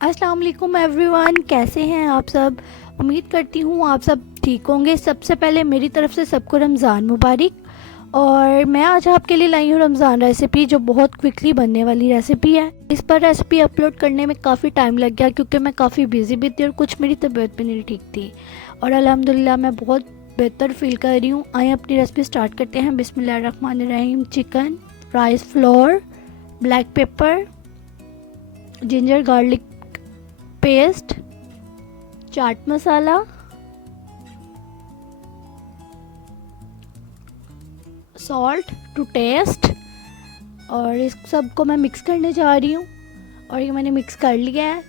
अस्सलाम वालेकुम एवरीवन, कैसे हैं आप सब। उम्मीद करती हूँ आप सब ठीक होंगे। सबसे पहले मेरी तरफ से सबको रमज़ान मुबारक। और मैं आज आपके लिए लाई हूँ रमज़ान रेसिपी, जो बहुत क्विकली बनने वाली रेसिपी है। इस पर रेसिपी अपलोड करने में काफ़ी टाइम लग गया क्योंकि मैं काफ़ी बिजी भी थी और कुछ मेरी तबीयत भी नहीं ठीक थी। और अल्हम्दुलिल्लाह मैं बहुत बेहतर फील कर रही हूँ। आइए अपनी रेसिपी स्टार्ट करते हैं। बिस्मिल्लाहिर्रहमानिर्रहीम। Chicken, rice flour, black pepper, ginger garlic paste, chaat masala, salt to taste. और इस सब को मैं मिक्स करने जा रही हूँ। और ये मैंने मिक्स कर लिया है,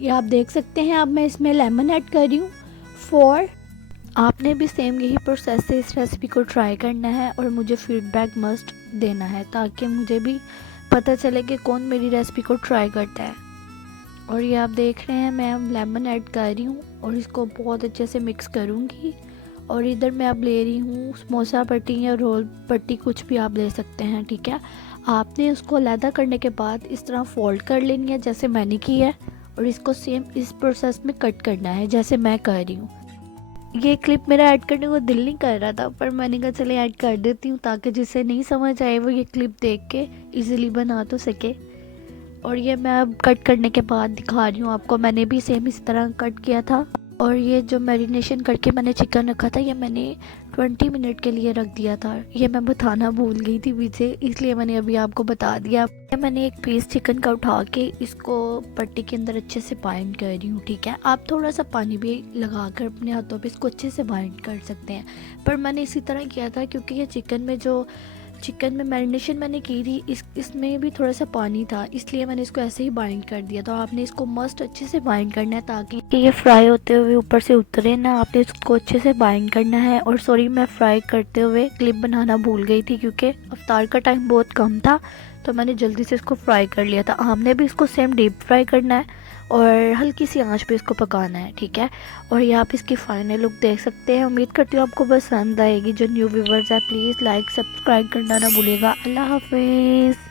ये आप देख सकते हैं। अब मैं इसमें लेमन ऐड कर रही हूँ 4। आपने भी सेम यही प्रोसेस से इस रेसिपी को ट्राई करना है और मुझे फीडबैक मस्ट देना है, ताकि मुझे भी पता चले कि कौन मेरी रेसिपी को ट्राई करता है। और ये आप देख रहे हैं, मैं अब लेमन ऐड कर रही हूँ और इसको बहुत अच्छे से मिक्स करूँगी। और इधर मैं अब ले रही हूँ समोसा पट्टी या रोल पट्टी, कुछ भी आप ले सकते हैं, ठीक है। आपने उसको अलहदा करने के बाद इस तरह फोल्ड कर लेनी है जैसे मैंने की है, और इसको सेम इस प्रोसेस में कट करना है जैसे मैं कर रही हूँ। ये क्लिप मेरा ऐड करने को दिल नहीं कर रहा था, पर मैंने कहा चले ऐड कर देती हूँ, ताकि जिसे नहीं समझ आए वो ये क्लिप देख के इजीली बना तो सके। और ये मैं अब कट करने के बाद दिखा रही हूँ आपको। मैंने भी सेम इस तरह कट किया था। और ये जो मैरिनेशन करके मैंने चिकन रखा था, ये मैंने 20 मिनट के लिए रख दिया था। ये मैं बताना भूल गई थी पीछे, इसलिए मैंने अभी आपको बता दिया। मैंने एक पीस चिकन का उठा के इसको पट्टी के अंदर अच्छे से बाइंड कर रही हूँ, ठीक है। आप थोड़ा सा पानी भी लगा कर अपने हाथों पे इसको अच्छे से बाइंड कर सकते हैं, पर मैंने इसी तरह किया था क्योंकि ये चिकन में मैरिनेशन मैंने की थी, इसमें भी थोड़ा सा पानी था, इसलिए मैंने इसको ऐसे ही बाइंड कर दिया था। आपने इसको मस्ट अच्छे से बाइंड करना है ताकि ये फ्राई होते हुए ऊपर से उतरे ना। आपने इसको अच्छे से बाइंड करना है। और सॉरी, मैं फ्राई करते हुए क्लिप बनाना भूल गई थी क्योंकि अफ्तार का टाइम बहुत कम था, तो मैंने जल्दी से इसको फ्राई कर लिया था। हमने भी इसको सेम डीप फ्राई करना है और हल्की सी आंच पे इसको पकाना है, ठीक है। और ये आप इसकी फाइनल लुक देख सकते हैं। उम्मीद करती हूँ आपको पसंद आएगी। जो न्यू व्यूवर्स है प्लीज़ लाइक सब्सक्राइब करना ना भूलिएगा। अल्लाह हाफिज़।